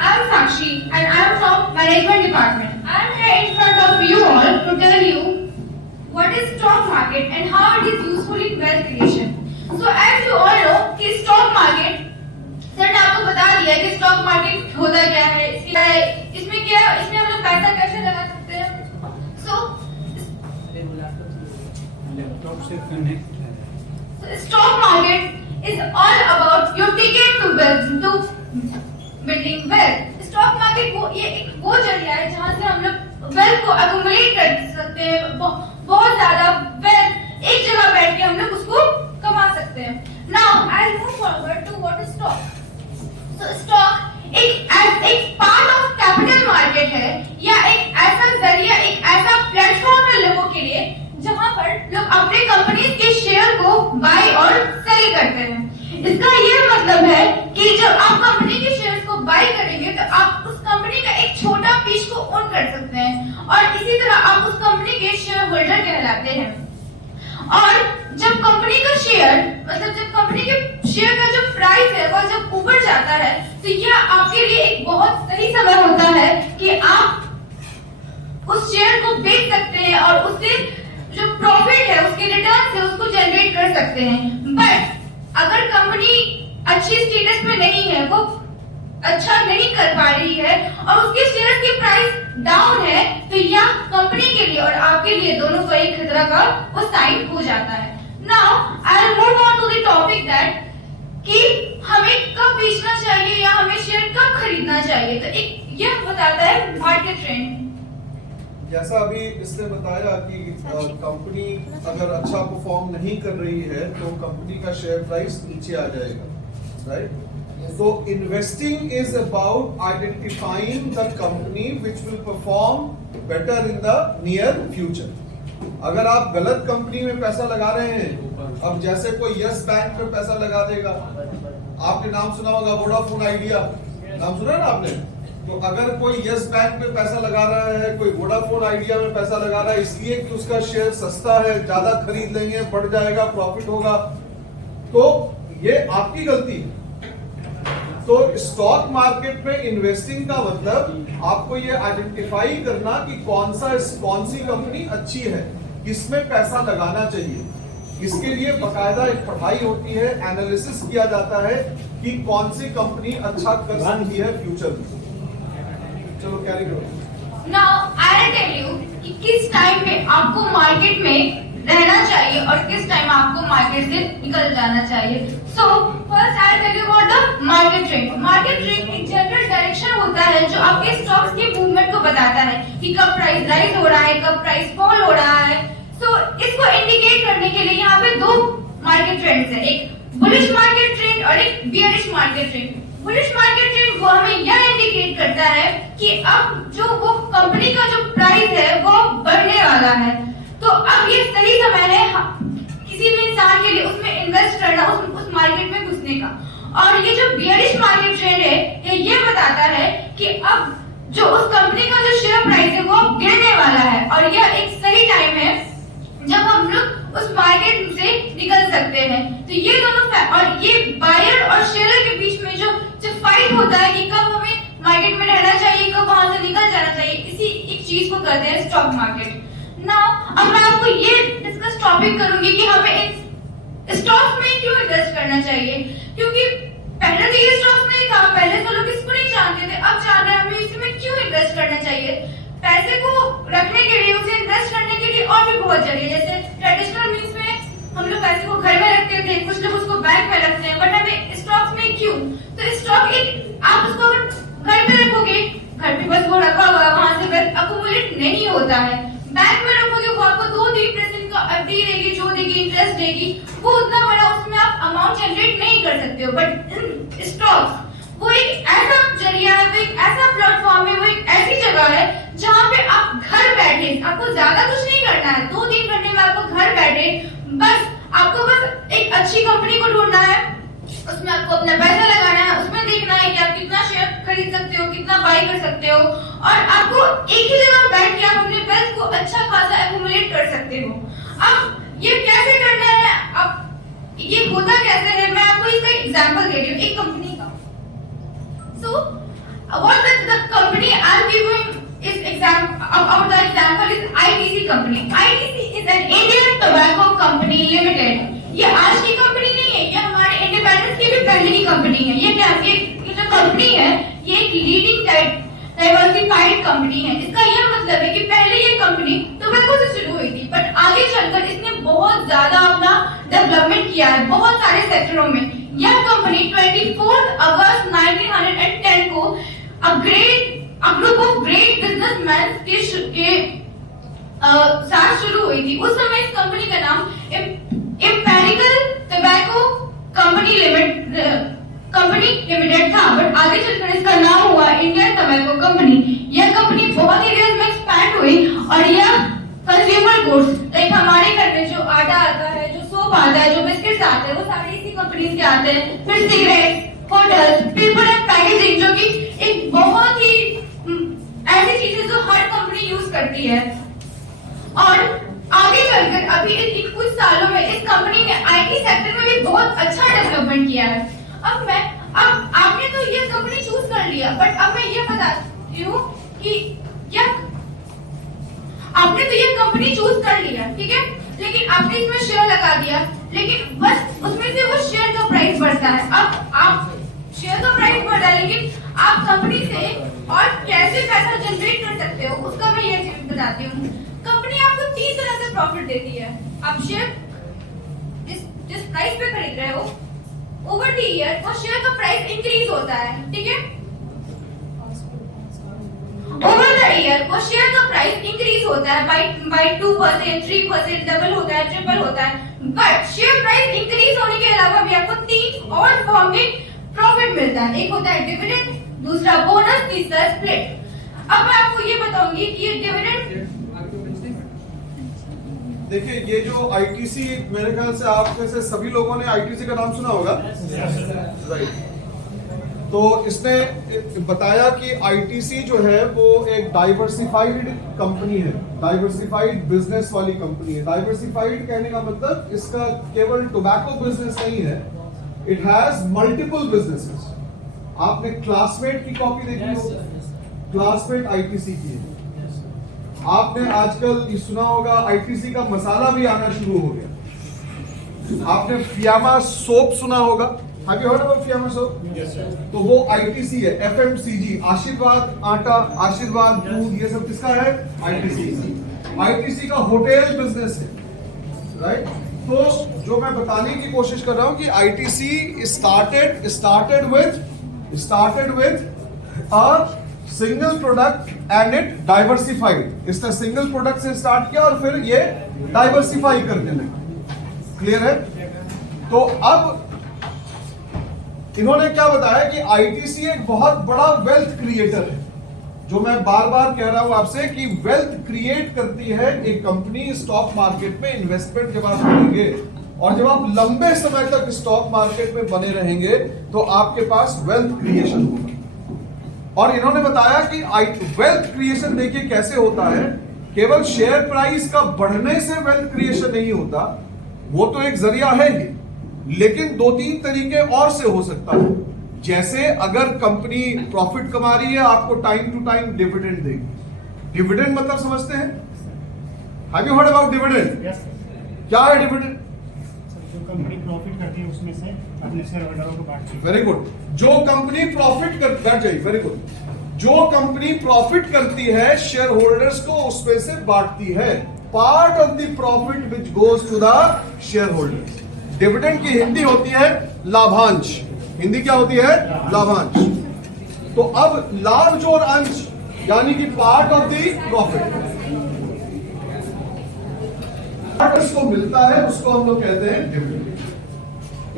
I am Sakshi and I am from Management Department. I am here in front of you all to tell you what is stock market and how it is useful in wealth creation. So as you all know कि stock market sir ने आपको बता दिया कि stock market होता क्या है, इसमें हम लोग पैसा कैसे लगा सकते हैं. So stock market is all about your ticket to wealth, to building wealth. Stock market वो जरिया है जहां से हम लोग वेल्थ को अक्यूमुलेट कर सकते हैं. बहुत ज्यादा वेल्थ एक जगह बैठ के हम लोग उसको कमा सकते हैं. Now I'll move forward to what is stock. So stock एक पार्ट ऑफ कैपिटल मार्केट है या एक ऐसा जरिया, एक ऐसा प्लेटफॉर्म है लोगों के लिए जहां पर लोग अपने कंपनीज के शेयर को बाय और सेल करते हैं. इसका ये मतलब है कि जब आप कंपनी के शेयर्स को बाय करेंगे तो आप उस कंपनी का एक छोटा पीस को ओन कर सकते हैं और इसी तरह आप उस कंपनी के शेयर होल्डर कहलाते हैं. और जब कंपनी का शेयर मतलब जब कंपनी के शेयर का जो प्राइस है वो जब ऊपर जाता है तो यह आपके लिए एक बहुत सही समय होता है कि आप उस शेयर को बेच सकते हैं और उससे जो प्रॉफिट है, उसके रिटर्न है, उसको जनरेट कर सकते हैं. बट अगर कंपनी अच्छी स्टेटस में नहीं है, वो अच्छा नहीं कर पा रही है और उसके शेयर की प्राइस डाउन है तो यह कंपनी के लिए और आपके लिए दोनों को एक खतरा का वो साइन हो जाता है. Now I will move on to the topic that कि हमें कब बेचना चाहिए या हमें शेयर कब खरीदना चाहिए. तो एक यह बताता है मार्केट ट्रेंड. जैसा अभी इसने बताया कि कंपनी अगर अच्छा परफॉर्म नहीं कर रही है तो कंपनी का शेयर प्राइस नीचे आ जाएगा, right. So investing is about identifying the company which will perform better in the near future. अगर आप गलत कंपनी में पैसा लगा रहे हैं, अब जैसे कोई यस बैंक में पैसा लगा देगा, आपने नाम सुना होगा वोडाफोन आइडिया, नाम सुना ना आपने. तो अगर कोई यस बैंक में पैसा लगा रहा है, कोई वोडाफोन आइडिया में पैसा लगा रहा है इसलिए कि उसका शेयर सस्ता है, ज्यादा खरीद लेंगे, बढ़ जाएगा, प्रॉफिट होगा, तो ये आपकी गलती है. तो स्टॉक मार्केट में इन्वेस्टिंग का मतलब आपको ये आइडेंटिफाई करना कि कौन सी कंपनी अच्छी है, किसमें पैसा लगाना चाहिए. इसके लिए बकायदा एक पढ़ाई होती है, एनालिसिस किया जाता है कि कौन सी कंपनी अच्छा कर सकती है फ्यूचर में. चलो कैरी करो. Now I will tell you कि किस टाइम में आपको मार्केट में रहना चाहिए और किस टाइम आपको मार्केट से निकल जाना चाहिए. So first I will tell you about the market trend. Market trend एक जनरल डायरेक्शन होता है जो आपके स्टॉक्स के मूवमेंट को बताता है कि कब प्राइस राइज हो रहा है, कब प्राइस फॉल हो रहा है. सो इसको इंडिकेट करने के लिए यहाँ पे दो मार्केट ट्रेंड्स हैं, एक बुलिश मार्केट ट्रेंड और एक bearish market trend. Bullish market trend वो हमें यह इंडिकेट करता है कि अब जो वो कंपनी का जो प्राइस है वो बढ़ने वाला है, तो अब ये सही समय है किसी भी इंसान के लिए उसमें इन्वेस्ट करना, उस मार्केट में घुसने का. और ये जो बियरिश मार्केट ट्रेंड है ये बताता है कि अब जो उस कंपनी का जो शेयर प्राइस है वो गिरने वाला है और यह एक सही टाइम है जब हम लोग उस मार्केट से निकल सकते हैं. तो ये दोनों और ये बायर और सेलर के बीच में जो फाइट होता है कि कब हमें मार्केट में रहना चाहिए, कब वहां से निकल जाना चाहिए, इसी एक चीज को कहते हैं स्टॉक मार्केट. नाउ अब मैं आपको ये डिस्कस टॉपिक करूंगी कि हमें स्टॉक्स में क्यों इन्वेस्ट करना चाहिए. क्योंकि पहले तो ये स्टॉक्स नहीं था, पहले तो लोग इसको नहीं जानते थे, अब जान रहे हैं हमें इसमें क्यों इन्वेस्ट करना चाहिए. पैसे को रखने के लिए, उसे इन्वेस्ट करने के लिए और भी बहुत जरिए, जैसे ट्रेडिशनल मीन्स में हम लोग पैसे को घर में रखते थे, कुछ लोग उसको बैंक में रखते हैं, बट हमें स्टॉक्स में क्यों. तो स्टॉक एक आप उसको घर में रखोगे, घर पे बस वो रखा हुआ वहां से वेल्थ अक्यूमुलेट नहीं होता है. बैंक में रखोगे वो आपको 2-3% का एफडी देगी, जो देगी इंटरेस्ट देगी, वो उतना बड़ा उसमें आप अमाउंट जनरेट नहीं कर सकते हो. बट स्टॉक्स वो एक ऐसा जरिया है, वो एक ऐसा प्लेटफॉर्म है, वो एक ऐसी जगह है जहाँ पे आप घर बैठे, आपको ज्यादा कुछ नहीं करना है, 2-3 घंटे में आपको घर बैठे बस एक अच्छी कंपनी को ढूंढना है, उसमें आपको अपना पैसा लगाना है, उसमें देखना है कि आप कितना शेयर खरीद सकते हो, कितना बाय कर सकते हो और आपको एक ही जगह बैठ के आप अपने वेल्थ को अच्छा खासा एक्यूमुलेट कर सकते हो. अब ये कैसे करना है, अब ये होता कैसे है, मैं आपको इसका एग्जांपल दे रही हूँ एक कंपनी का. सो what the company I'm giving is the example is ITC company. ITC is an Indian Tobacco Company Limited. ये आज की कंपनी नहीं है, ये हमारे इंडिपेंडेंस की भी पहले की कंपनी है। ये क्या, ये जो कंपनी है ये एक लीडिंग डाइवर्सिफाइड कंपनी है। इसका यह मतलब है कि पहले ये कंपनी टोबैको से शुरू हुई थी, बट आगे चलकर इसने बहुत ज्यादा अपना डेवलपमेंट किया है बहुत सारे सेक्टरों में। यह कंपनी 24 अगस्त 1910 को a group of great businessmen के साथ शुरू हुई थी। उस समय इस कंपनी का नाम इम्पेरिकल टोबैको कंपनी लिमिटेड था, बट आगे चलकर इसका नाम हुआ इंडियन टोबैको कंपनी। यह कंपनी बहुत एरियाज में एक्सपैंड हुई और यह कंज्यूमर गुड्स लाइक हमारे घर में जो आटा आता है, जो सोप आता है, जो बिस्किट्स आते हैं, वो सारे इसी कंपनी के आते हैं। फिर cigarette, hotel, paper and packaging, जो कि एक बहुत ही ऐसी चीजें जो हर कंपनी यूज करती है। और आगे चलकर अभी कुछ सालों में इस कंपनी ने आईटी सेक्टर में भी बहुत अच्छा डेवलपमेंट किया है। अब आपने तो ये कंपनी चूज कर लिया, बट अब मैं ये बताती हूँ कि क्या आपने तो ये कंपनी चूज कर लिया, ठीक है, लेकिन आपने इसमें शेयर लगा दिया, लेकिन बस उसमें से वो शेयर का प्राइस बढ़ता है। अब आप शेयर का प्राइस बढ़ा है, लेकिन आप कंपनी से और कैसे पैसा जनरेट कर सकते हो उसका मैं ये चीज बताती हूँ। कंपनी आपको 3 तरह से प्रॉफिट देती है। आप शेयर जिस प्राइस पे खरीद रहे हो, ओवर द ईयर वो शेयर का प्राइस इंक्रीज होता है, ठीक है। ओवर द ईयर वो शेयर का प्राइस इंक्रीज होता है बाय 2%, 3%, डबल होता है, ट्रिपल होता है। बट शेयर प्राइस इंक्रीज होने के अलावा भी आपको 3 और फॉर्म में प्रॉफिट मिलता है। एक होता है डिविडेंड, दूसरा बोनस, तीसरा स्प्लिट। अब मैं आपको ये बताऊंगी कि ये डिविडेंड, देखिए ये जो आईटीसी, मेरे ख्याल से आप में से सभी लोगों ने आईटीसी का नाम सुना होगा, राइट। तो इसने बताया कि आईटीसी जो है वो एक डाइवर्सिफाइड कंपनी है, डाइवर्सिफाइड बिजनेस वाली कंपनी है। डाइवर्सिफाइड कहने का मतलब इसका केवल टोबैको बिजनेस नहीं है, इट हैज मल्टीपल बिजनेसेस। आपने क्लासमेट की कॉपी देखी हो, क्लासमेट आईटीसी की है। आपने आजकल ये सुना होगा आईटीसी का मसाला भी आना शुरू हो गया। आपने फियामा सोप सुना होगा, have you heard about Fiama soap? Yes, sir. तो वो आईटीसी है। एफएमसीजी, आशीर्वाद आटा, आशीर्वाद दूध, ये सब किसका है? आईटीसी। आईटीसी का होटल बिजनेस है, राइट। तो जो मैं बताने की कोशिश कर रहा हूं कि ITC started with a single product and it diversified. इसने सिंगल प्रोडक्ट से स्टार्ट किया और फिर ये डाइवर्सिफाई करने लगे। क्लियर है? तो अब इन्होंने क्या बताया कि आईटीसी एक बहुत बड़ा वेल्थ क्रिएटर है। जो मैं बार बार कह रहा हूं आपसे कि वेल्थ क्रिएट करती है एक कंपनी। स्टॉक मार्केट में इन्वेस्टमेंट जब आप करेंगे और जब आप लंबे समय तक स्टॉक मार्केट में बने रहेंगे तो आपके पास वेल्थ क्रिएशन होगा। और इन्होंने बताया कि वेल्थ क्रिएशन देखिए कैसे होता है। केवल शेयर प्राइस का बढ़ने से वेल्थ क्रिएशन नहीं होता, वो तो एक जरिया है ही, लेकिन 2-3 तरीके और से हो सकता है। जैसे अगर कंपनी प्रॉफिट कमा रही है, आपको टाइम टू टाइम डिविडेंड देगी। डिविडेंड मतलब समझते हैं? Have you heard about dividend? Yes. क्या है डिविडेंड? जो कंपनी प्रॉफिट करती है उसमें से अपने शेयर होल्डरों को बांटती है। Very good. जो कंपनी प्रॉफिट करती है, वेरी गुड, जो कंपनी प्रॉफिट करती है शेयर होल्डर्स को उसमें से बांटती है। Part of the profit which goes to the share holders. Dividend की हिंदी होती है लाभांश। हिंदी क्या होती है? लाभांश। तो अब लाभ और अंश यानी कि पार्ट ऑफ द प्रॉफिट को मिलता है, उसको हम लोग कहते हैं डिविडेंड।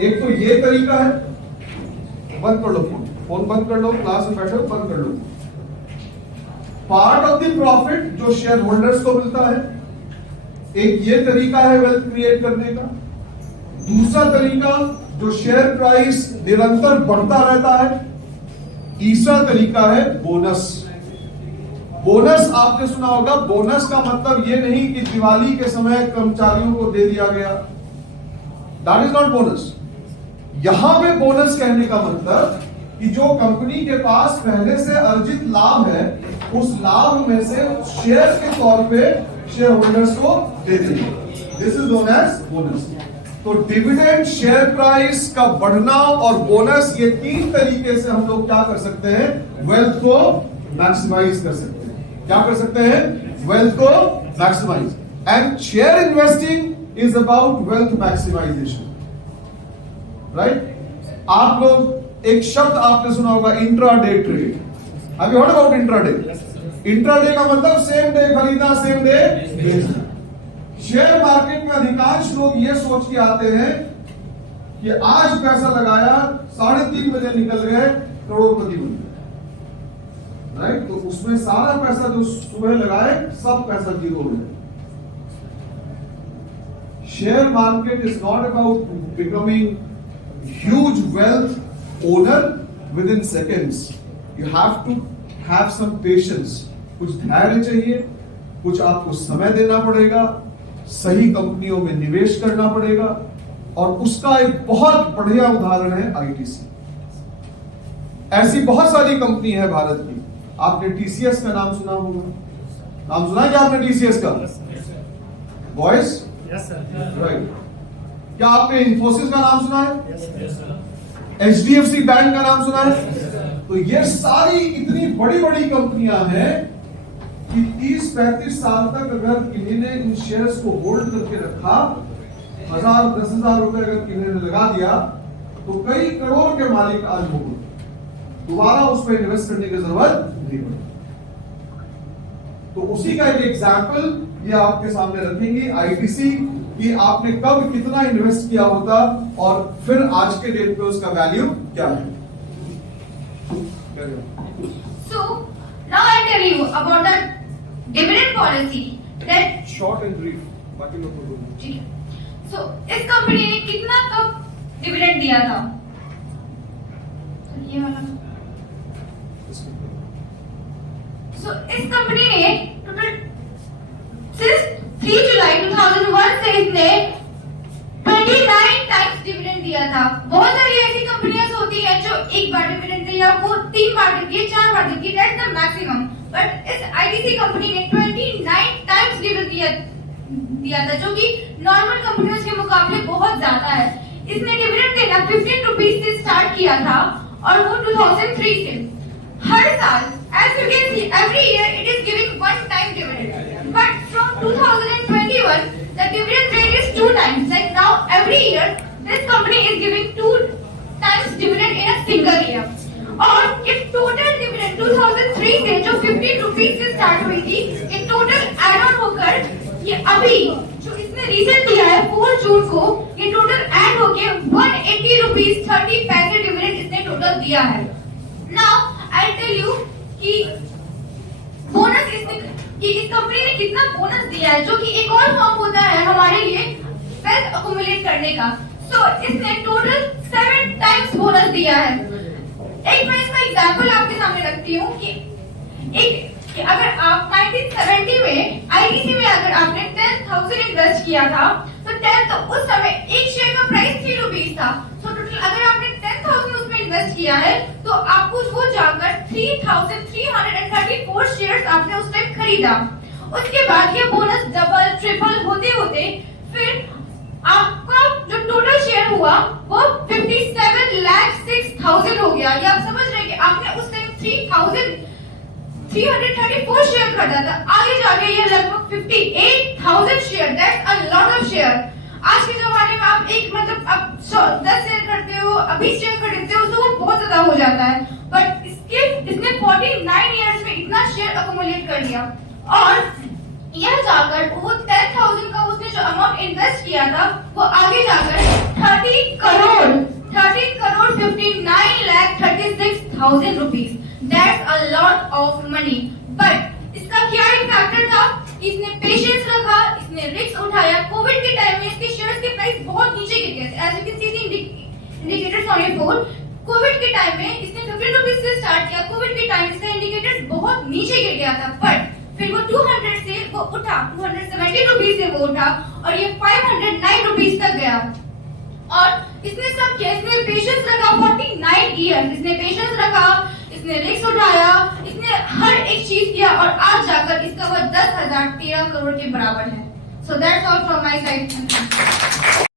एक तो ये तरीका है, बंद कर लो फोन बंद कर लो, क्लास में बैठे हो बंद कर लो। पार्ट ऑफ द प्रॉफिट जो शेयर होल्डर्स को मिलता है, एक ये तरीका है वेल्थ क्रिएट करने का। दूसरा तरीका जो शेयर प्राइस निरंतर बढ़ता रहता है। तीसरा तरीका है बोनस। बोनस आपने सुना होगा। बोनस का मतलब ये नहीं कि दिवाली के समय कर्मचारियों को दे दिया गया, दैट इज नॉट बोनस। यहां पे बोनस कहने का मतलब कि जो कंपनी के पास पहले से अर्जित लाभ है उस लाभ में से शेयर के तौर पे शेयर होल्डर्स को दे देंगे। This is known as bonus. तो डिविडेंड, शेयर प्राइस का बढ़ना और बोनस, ये तीन तरीके से हम लोग क्या कर सकते हैं, वेल्थ को मैक्सिमाइज कर सकते हैं। क्या कर सकते हैं, वेल्थ को maximise. And share investing is about wealth maximisation, right. आप लोग एक शब्द आपने सुना होगा, intraday trade. Have you heard about intraday? Intraday का मतलब सेम डे खरीदना, सेम डे बेचना। शेयर मार्केट में अधिकांश लोग ये सोच के आते हैं कि आज पैसा लगाया, 3:30 बजे निकल गए, करोड़पति बन गए, राइट। तो उसमें सारा पैसा जो सुबह लगाए सब पैसा जीरो हो गया। Share market is not about becoming huge wealth owner within seconds. You have to have some patience. कुछ धैर्य चाहिए, कुछ आपको समय देना पड़ेगा, सही कंपनियों में निवेश करना पड़ेगा। और उसका एक बहुत बढ़िया उदाहरण है आईटीसी। ऐसी बहुत सारी कंपनी है भारत की। आपने टीसीएस का नाम सुना होगा, नाम सुना है क्या आपने टीसीएस का? Boys, right. क्या आपने इंफोसिस का नाम सुना है? एचडीएफसी बैंक का नाम सुना है? तो ये सारी इतनी बड़ी बड़ी कंपनियां हैं कि 30-35 साल तक अगर किन्हीं ने इन शेयर्स को होल्ड करके रखा, 1000-10,000 रुपए अगर किन्हीं ने लगा दिया, तो कई करोड़ के मालिक आज हो गए। दोबारा उस पर इन्वेस्ट करने की जरूरत नहीं पड़ी। तो उसी का एक एग्जाम्पल ये आपके सामने रखेंगे, आईटीसी, कि आपने कब कितना इन्वेस्ट किया होता और फिर आज के डेट पे उसका वैल्यू क्या है। So now I tell you about the dividend policy that short and brief, बाकी लोग को ठीक है। So इस कंपनी ने कितना कब डिविडेंड दिया था? ये वाला। So इस कंपनी ने टोटल सिर्फ 3 जुलाई 2001 से इसने 29 टाइम्स डिविडेंड दिया था। बहुत सारी ऐसी कंपनियां होती हैं जो एक बार डिविडेंड दिया, वो 3 बार देती है, 4 बार देती है, दैट्स द मैक्सिमम। बट इस आईटीसी कंपनी ने 29 टाइम्स डिविडेंड दिया था, जो कि नॉर्मल कंपनियों के मुकाबले बहुत ज्यादा है। इसने डिविडेंड देना 15 रुपीस से स्टार्ट किया था और वो 2003 से हर साल, as you can see, every year it is giving one time dividend. But from 2021, the dividend rate is 2 times. Like now, every year, this company is giving 2 times dividend in a single year. और ये total dividend 2003 से जो 15 rupees से start हुई थी, ये total add on होकर ये अभी जो इसने रीसेंट दिया है 4 जून को, ये टोटल ऐड होके 180 रुपीस 30 पैसे डिविडेंड इसने टोटल दिया है। नाउ आई टेल यू कि बोनस इस कंपनी ने कितना बोनस दिया है, जो कि एक और फॉर्म होता है हमारे लिए वेल्थ अक्यूमुलेट करने का। सो इसने टोटल 7 टाइम्स बोनस दिया है। एक मैं इसका एग्जांपल आपके सामने रखती हूँ कि अगर आप 1970 में आईटीसी में अगर आपने 10,000 इन्वेस्ट किया था, तो उस समय एक शेयर का प्राइस 3 रुपीस था। सो टोटल अगर आपने 10,000 उसमें इन्वेस्ट किया है, तो आपको वो जाकर 3,334 शेयर्स आपने उस टाइम खरीदा। उसके बाद ये बोनस डबल ट्रिपल होते होते फिर आपका जो टोटल शेयर हुआ वो 57,06,000 हो गया। ये आप समझ रहे हैं कि आपने उस टाइम 3,334 शेयर खरीदा था, आगे जाके ये लगभग 58,000 share, that's a lot of share. आज के जमाने में आप एक मतलब आप 10 शेयर करते हो, 20 शेयर खरीदते हो, तो वो बहुत ज्यादा हो जाता है। बट इसने 49 इयर्स में इतना शेयर अक्यूमुलेट कर लिया और यह जाकर वो 10,000 का उसने जो अमाउंट इन्वेस्ट किया था, वो आगे जाकर 30 crore 59,36,000 rupees, that's a lot of money. But इसका क्या फैक्टर था? इसने पेशेंस रखा, इसने रिस्क उठाया। कोविड के टाइम में इसके शेयर्स के प्राइस बहुत नीचे गिर गए थे, as you can see the indicators on your board. Covid के टाइम में इसने 15 रुपीस से स्टार्ट किया, कोविड के टाइम इसका इंडिकेटर्स बहुत नीचे गिर गया था, बट फिर वो 200 से वो उठा, 270 रुपीस से वो उठा और ये 509 रुपीस तक गया। और इसने सब किया, इसने पेशेंस रखा 49 ईयर्स, इसने पेशेंस रखा, इसने रिस्क उठाया, इसने हर एक चीज किया और आज जाकर इसका वर्थ 10,013 करोड़ के बराबर है। So that's all from my side.